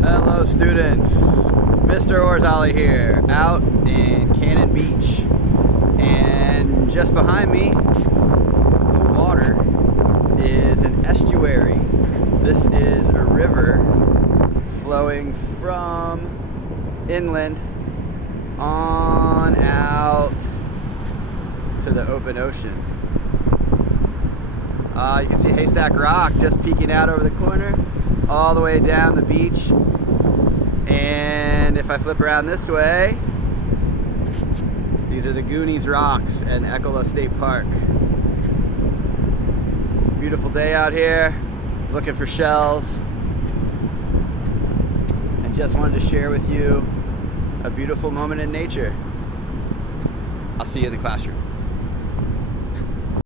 Hello students, Mr. Orzali here, out in Cannon Beach, and just behind me, the water is an estuary. This is a river flowing from inland on out to the open ocean. You can see Haystack Rock just peeking out over the corner, all the way down the beach. And if I flip around this way, these are the Goonies Rocks and Echola State Park. It's a beautiful day out here, looking for shells, and just wanted to share with you a beautiful moment in nature. I'll see you in the classroom.